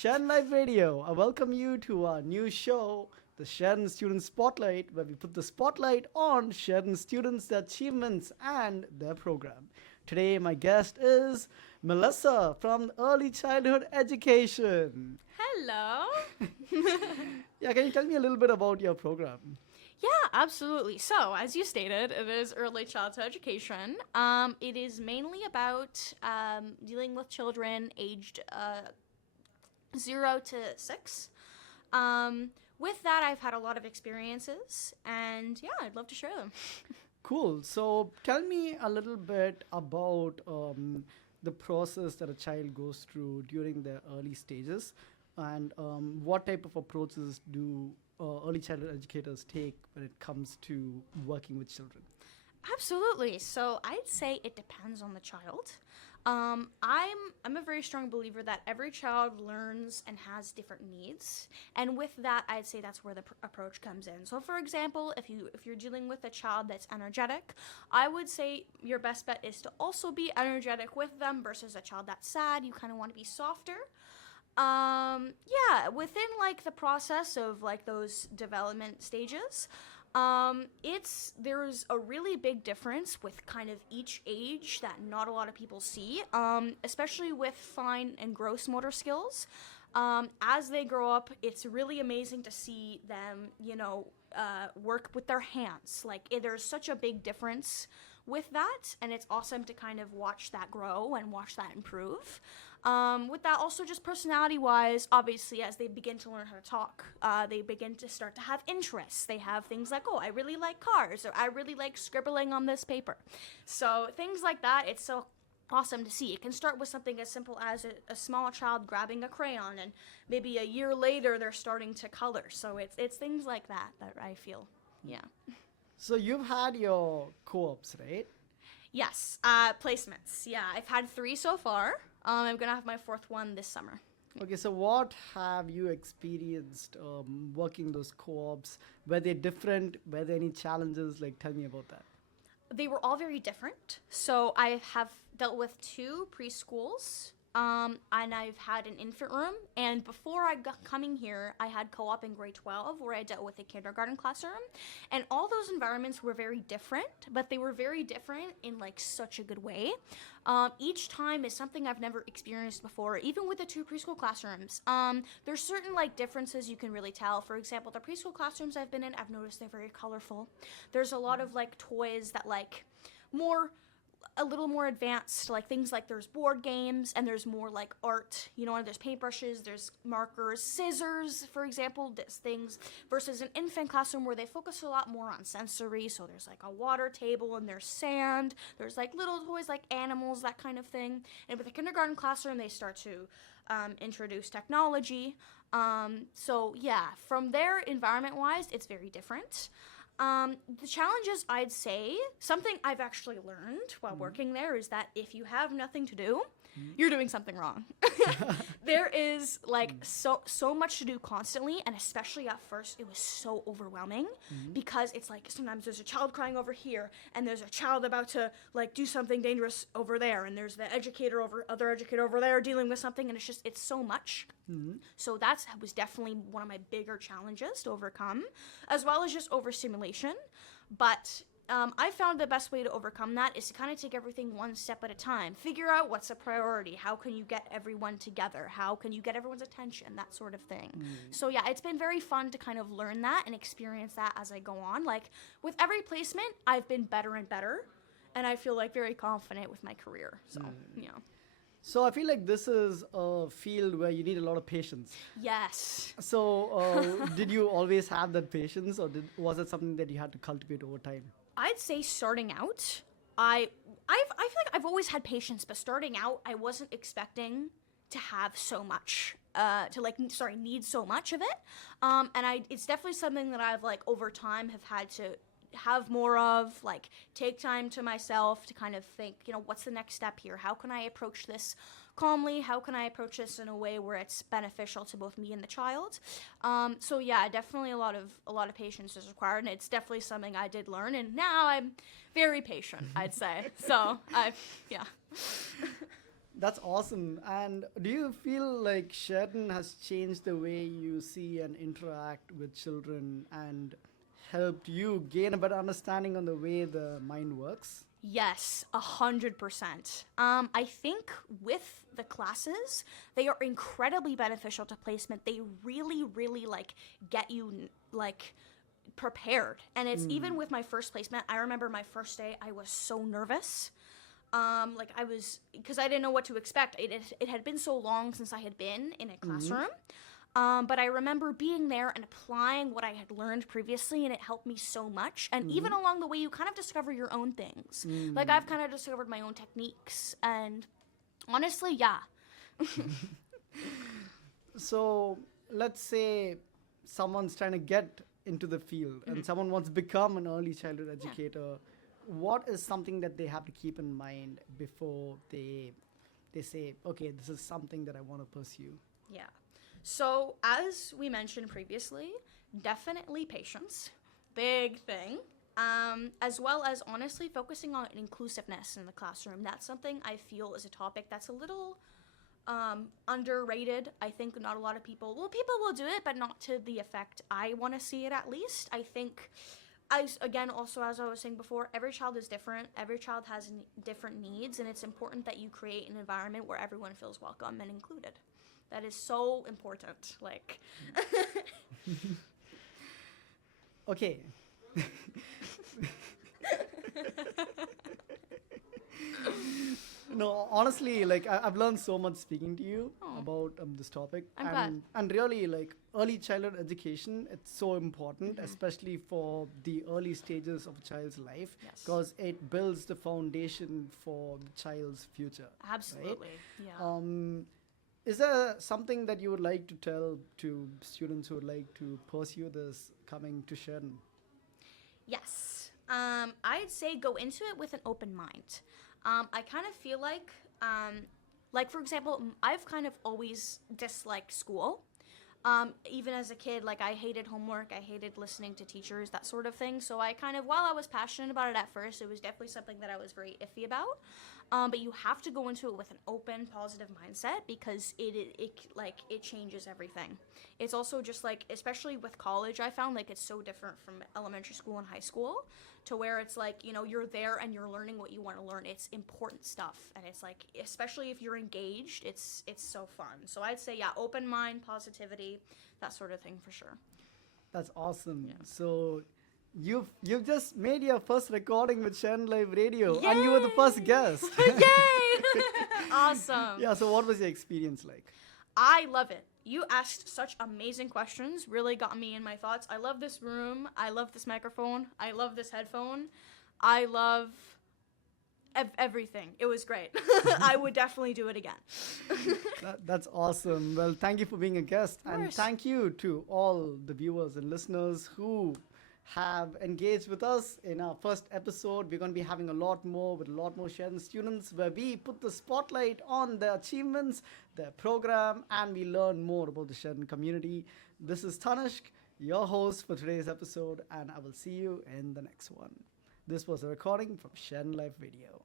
Sheridan Life Radio. I welcome you to our new show, the Sheridan Student Spotlight, where we put the spotlight on Sheridan students, their achievements, and their program. Today, my guest is Melissa from Early Childhood Education. Hello. Yeah, can you tell me a little bit about your program? Yeah, absolutely. So, as you stated, it is early childhood education. It is mainly about dealing with children aged 0 to 6. With that, I've had a lot of experiences, and yeah, I'd love to share them. Cool. So tell me a little bit about the process that a child goes through during their early stages, and what type of approaches do early childhood educators take when it comes to working with children. Absolutely. So I'd say it depends on the child. I'm a very strong believer that every child learns and has different needs, and with that, I'd say that's where the approach comes in. So, for example, if you're dealing with a child that's energetic, I would say your best bet is to also be energetic with them versus a child that's sad. You kind of want to be softer. Yeah, within like the process of like those development stages, there's a really big difference with kind of each age that not a lot of people see, especially with fine and gross motor skills. As they grow up, it's really amazing to see them, work with their hands. There's such a big difference with that, and it's awesome to kind of watch that grow and watch that improve. With that, also just personality-wise, obviously, as they begin to learn how to talk, they begin to start to have interests. They have things like, oh, I really like cars, or I really like scribbling on this paper. So things like that, it's so awesome to see. It can start with something as simple as a small child grabbing a crayon, and maybe a year later they're starting to color. So it's things like that that I feel, yeah. So you've had your co-ops, right? Yes, placements. Yeah, I've had 3 so far. I'm gonna have my 4th one this summer. Okay, so what have you experienced working those co-ops? Were they different? Were there any challenges? Like, tell me about that. They were all very different. So I have dealt with 2 preschools, and I've had an infant room. And before I got coming here, I had co-op in grade 12 where I dealt with a kindergarten classroom. And all those environments were very different, but they were very different in like such a good way. Each time is something I've never experienced before, even with the 2 preschool classrooms. There's certain like differences you can really tell. For example, the preschool classrooms I've been in, I've noticed they're very colorful. There's a lot of like toys that like a little more advanced, like things like there's board games and there's more like art, and there's paintbrushes, there's markers, scissors, for example, things, versus an infant classroom where they focus a lot more on sensory. So there's like a water table and there's sand, there's like little toys like animals, that kind of thing. And with the kindergarten classroom, they start to introduce technology. So yeah, from there, environment wise, it's very different. The challenges, I'd say, something I've actually learned while working there is that if you have nothing to do, you're doing something wrong. There is like so much to do constantly, and especially at first, it was so overwhelming because it's like sometimes there's a child crying over here, and there's a child about to like do something dangerous over there, and there's the other educator over there dealing with something, and it's so much. So that was definitely one of my bigger challenges to overcome, as well as just overstimulation. But I found the best way to overcome that is to kind of take everything one step at a time. Figure out what's a priority. How can you get everyone together? How can you get everyone's attention? That sort of thing. So yeah, it's been very fun to kind of learn that and experience that as I go on. Like with every placement, I've been better and better, and I feel like very confident with my career. So yeah. So I feel like this is a field where you need a lot of patience. Yes. So did you always have that patience, or was it something that you had to cultivate over time? I'd say starting out, I feel like I've always had patience, but starting out, I wasn't expecting to have so much, need so much of it. And it's definitely something that I've like over time have had to have more of, like take time to myself to kind of think, what's the next step here? How can I approach this calmly? How can I approach this in a way where it's beneficial to both me and the child? So yeah, definitely a lot of patience is required, and it's definitely something I did learn, and now I'm very patient, I'd say. So yeah. That's awesome. And do you feel like Sheridan has changed the way you see and interact with children and helped you gain a better understanding on the way the mind works? Yes, 100%. I think with the classes, they are incredibly beneficial to placement. They really, really like get you like prepared. And it's even with my first placement. I remember my first day, I was so nervous. Like I was, because I didn't know what to expect. It had been so long since I had been in a classroom. But I remember being there and applying what I had learned previously, and it helped me so much. And even along the way, you kind of discover your own things. Like I've kind of discovered my own techniques, and honestly, yeah. So let's say someone's trying to get into the field and someone wants to become an early childhood educator. What is something that they have to keep in mind before they say, okay, this is something that I want to pursue? Yeah. So, as we mentioned previously, definitely patience, big thing, as well as honestly focusing on inclusiveness in the classroom. That's something I feel is a topic that's a little underrated. I think not a lot of people will do it, but not to the effect I want to see it at least. I think, again, also as I was saying before, every child is different. Every child has different needs, and it's important that you create an environment where everyone feels welcome and included. That is so important. Like, okay. No, honestly, like I've learned so much speaking to you about this topic. I'm glad. And really, like early childhood education, it's so important, especially for the early stages of a child's life, Yes. because it builds the foundation for the child's future. Absolutely. Yeah. Is there something that you would like to tell to students who would like to pursue this coming to Sheridan? Yes. I'd say go into it with an open mind. I kind of feel like for example, I've kind of always disliked school. Even as a kid, like I hated homework, I hated listening to teachers, that sort of thing. So I kind of, while I was passionate about it at first, it was definitely something that I was very iffy about. But you have to go into it with an open, positive mindset because it changes everything. It's also just like, especially with college, I found like it's so different from elementary school and high school, to where it's like, you know, you're there and you're learning what you want to learn. It's important stuff, and it's like, especially if you're engaged, it's so fun. So I'd say, yeah, open mind, positivity, that sort of thing for sure. That's awesome. So you've just made your first recording with Sheridanlife Radio, and you were the first guest. Yay! Awesome. Yeah. So what was your experience like? I love it. You asked such amazing questions, really got me in my thoughts. I love this room. I love this microphone. I love this headphone. I love everything. It was great. I would definitely do it again. That's awesome. Well, thank you for being a guest, Of and course. thank you to all the viewers and listeners who have engaged with us in our first episode. We're going to be having a lot more with a lot more Sheridan students, where we put the spotlight on their achievements, their program, and we learn more about the Sheridan community. This is Tanishq, your host for today's episode, and I will see you in the next one. This was a recording from Sheridanlife Radio.